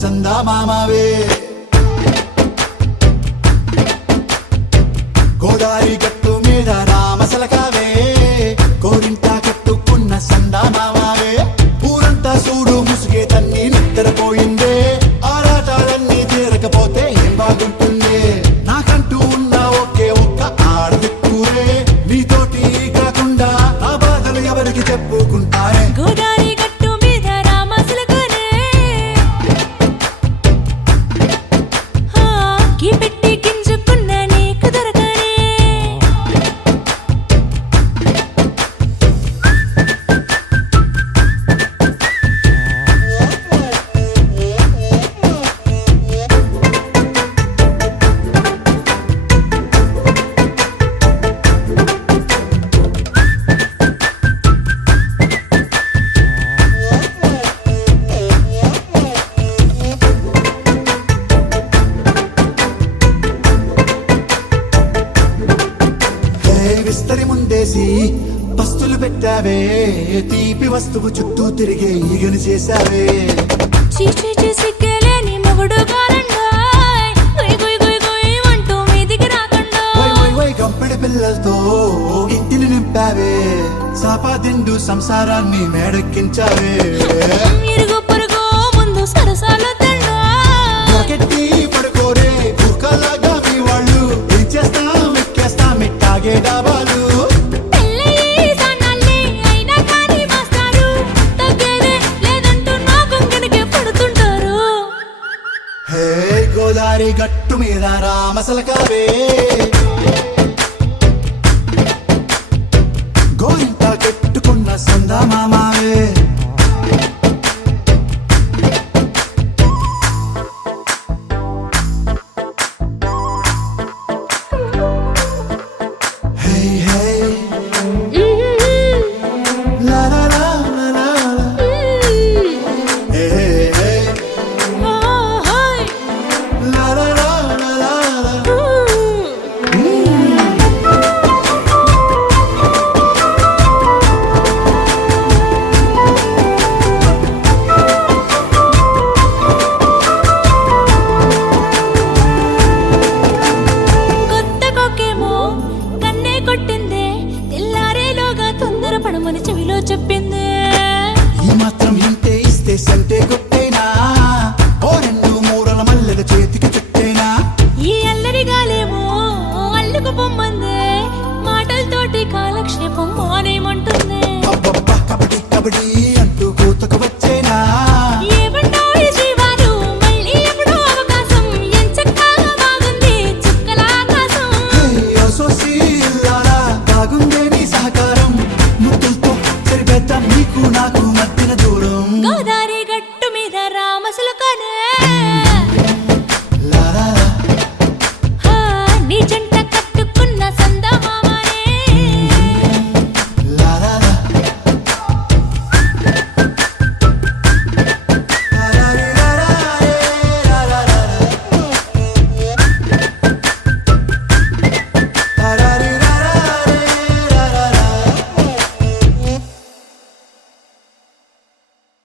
చందా మామవే గోదారి గట్టు మీద రామసలకావే కోరింటా కట్టుకున్న సందా మామవే ఊరంతా చూడు ముసుగే తన్ని నిద్రపోయిందే ఆరాటాలన్నీ తీరకపోతే ఏం బాగుంటుంది నాకంటూ ఉన్న ఒకే ఒక్క ఆడదిక్కురే నీతోటి కాకుండా ఆ బాధలు ఎవరికి చెప్పుకుంటారే గోదారి గట్టు మీద రామసలకనే కి పెట్టి గింజుకున్న నీకు దొరకనే విస్తరి ముందేసి పస్తులు పెట్టావే తీపి వస్తువు చుట్టూ తిరిగే ఈగని చేశావే చీచీ సిగ్గలేని మొగుడు గారండాయ్ గుయ్ గుయ్ గుయ్ గుయ్ అంటూ మీదికి రాకండా వై వై వై గంపెడి పిల్లలతో ఇంటిని నింపావే సాపాదిండు సంసారాన్ని మేడెక్కించావే ఇరుగు పొరుగు ముందు సరసాలొద్దండా రాకెట్టి పడుకోరే కుక్కలాగా మీ వాళ్ళు ఏం చేస్తాం ఎక్కేస్తాం ఇట్టాగే డాబాలు పెళ్ళయి సన్నాల్ని అయినా కానీ మాస్తారు తగ్గేదే లేదంటూ నా కొంగనికే పడుతుంటారు హే గోదారి గట్టు మీద రామసలకావే